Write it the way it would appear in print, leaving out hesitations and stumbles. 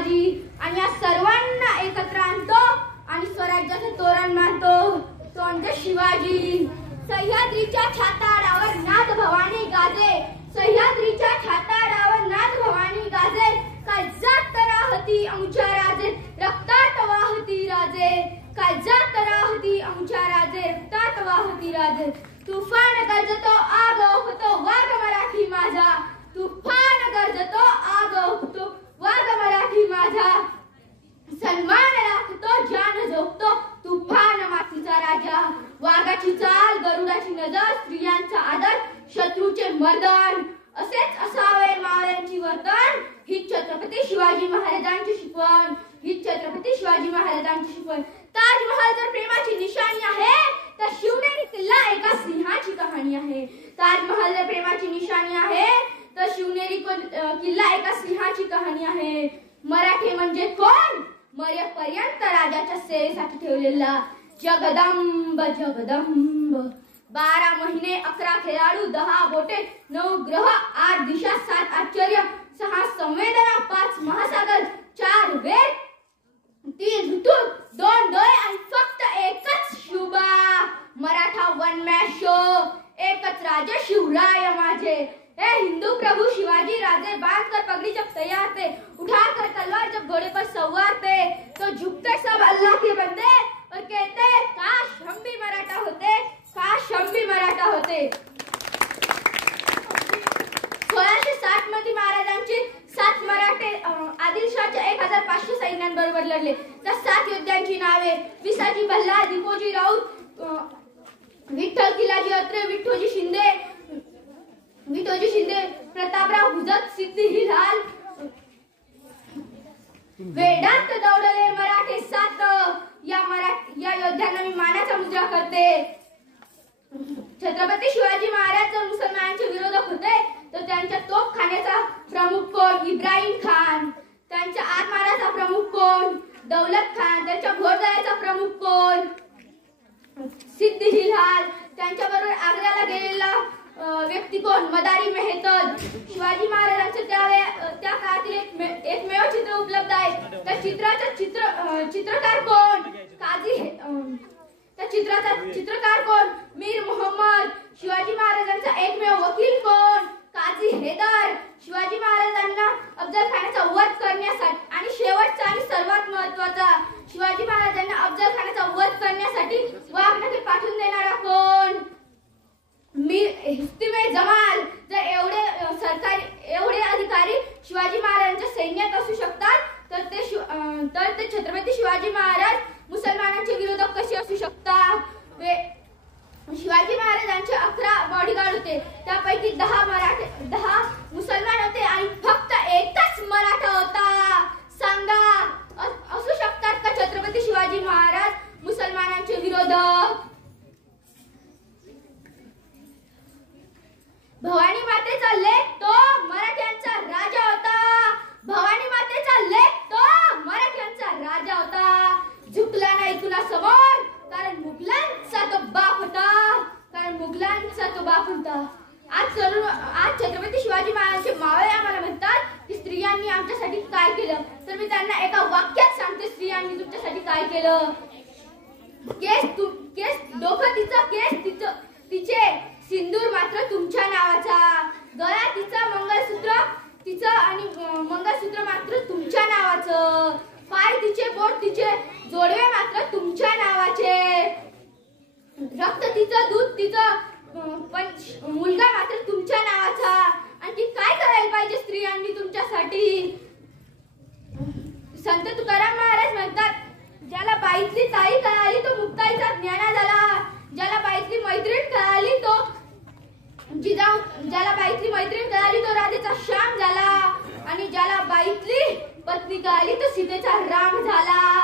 शिवाजी आणि या सर्वांना एकत्र आणतो आणि स्वराज्याचं तोरण मानतो तो म्हणजे शिवाजी। सह्याद्रीच्या छाताडावर नाथ भवानी गाजे, सह्याद्रीच्या छाताडावर नाथ भवानी गाजे, काय जात राहती आमच्या राजे रक्तात वाहती राजे, काय जात राहती आमच्या राजे रक्तात वाहती राजे। तुफान गरजतो आग ओकतो वाघ मराठी माझा, तुफान गरजतो आग ओकतो वाघ मराठी माझा, सन्मान राखतो जान झोपतो तुफान मातीचा राजा। वाघाची चाल गरुडाची नजर स्त्रियांचा आदर शत्रूचे मर्दन असेच असावे मावळ्यांची वर्तन, ही छत्रपती शिवाजी महाराजांची शिकवण, ही छत्रपती शिवाजी महाराजांची शिकवण। ताजमहल जर प्रेमाची निशाणी आहे तर शिवनेरी किल्ला एका सिंहाची कहाणी आहे। ताजमहल जर प्रेमाची निशाणी आहे तर शिवनेरी किल्ला एका सिंहाची कहाणी आहे। मराठे म्हणजे कोण? मरेपर्यंत राजाच्या सेवेसाठी ठेवलेला जगदंब जगदंब। 12 महिने 11 खेळाडू 10 बोटे 9 ग्रह 8 दिशा 7 आश्चर्य 6 संवेदना 5 महासागर 4 वेद 3 ऋतू 2 डोळे आणि फक्त एकच Shivba. Maratha one man show एकच राजे शिवराय माझे। हे हिंदू प्रभु शिवाजी राजे बांध कर पगड़ी जब तैयार थे, उठा कर तलवार जब घोड़े पर सवार थे, तो झुकते सब अल्लाह के बंदे और कहते काश हम भी मराठा होते, काश हम भी मराठा होते। 1660 मध्ये महाराजांचे 7 मराठे आदिलशाहच्या 1500 सैन्यांबरोबर लढले। त्या 7 योद्ध्यांची नावे विसाजी बल्हार, दीपोजी राऊत, विठ्ठल किलाजी अत्रे, विठ्ठोजी शिंदे, प्रतापराव हुजत, सिद्धी हिलाल, वेदांत दौडले मराठे 7। या योद्ध्यांना मी मानाचा मुद्रा करते। छत्रपती शिवाजी महाराज जर मुसलमानांचे विरोधक होते तर त्यांच्या तोफखान्याचा प्रमुख कोण? इब्राहिम खान। त्यांच्या आरमाराचा प्रमुख कोण? दौलत खान। त्यांच्या घोडदळाचा प्रमुख कोण? सिद्धी हिलाल। त्यांच्याबरोबर आग्र्याला गेलेला व्यक्ती कोण? मदारी मेहतद। शिवाजी महाराजांचे त्या काळातील एकमेव चित्र उपलब्ध आहे। त्या चित्राचा चित्रकार कोण? काझी। त्या चित्राचा चित्रकार कोण? मीर मोहम्मद। शिवाजी महाराजांचा एकमेव वकील कोण? काझी हैदर। शिवाजी महाराजांना अफजल खानाचा वध करण्यासाठी आणि शेवटचा आणि सर्वात महत्त्वाचा शिवाजी महाराजांना अफजल खानाचा वध करण्यासाठी वाघनखे पाठवून देणारा कोण? हिस्तिमे जमाल। जर एवढे अधिकारी शिवाजी महाराजांच्या सैन्यात असू शकतात तर ते छत्रपती शिवाजी महाराज मुसलमानांचे विरोधक कसे असू शकतात? शिवाजी महाराजांचे 11 बॉडीगार्ड होते, त्यापैकी 10 मुसलमान होते आणि फक्त एकच मराठा होता। सांगा असू शकतात का छत्रपती शिवाजी महाराज मुसलमानांचे विरोधक? भवानी मातेचा लेक तो मराठ्यांचा राजा होता। भवानी मातेचा लेक तो मराठ्यांचा राजा होता। झुकला नाही तुला समोर कारण मुघलांचा तो बाप होता। आज छत्रपती शिवाजी महाराजांचे मावळे आम्हाला म्हणतात की स्त्रियांनी आमच्यासाठी काय केलं, तर मी त्यांना एका वाक्यात सांगते स्त्रियांनी तुमच्यासाठी काय केलं। डोकं तिचं, केस तिचे, सिंदूर मात्र तुमच्या नावाचा, गळा तिचा, मंगळसूत्र मात्र तुमच्या नावाचं, पाय तिचे, बोट तिचे, जोडवे मात्र तुमच्या नावाचे, रक्त तिचं, दूध तिचं, मुलगा मात्र तुमच्या नावाचा। आणखी काय करायला पाहिजे स्त्रियांनी तुमच्यासाठी? संत तुकाराम महाराज म्हणतात ज्याला बाईतली ताई कळाली तो मुक्ताईचा ज्ञाना झाला, ज्याला बाईतली मैत्रीण कळाली तो राधेचा श्याम झाला आणि ज्याला बाईतली पत्नी कळाली तो सीतेचा राम झाला।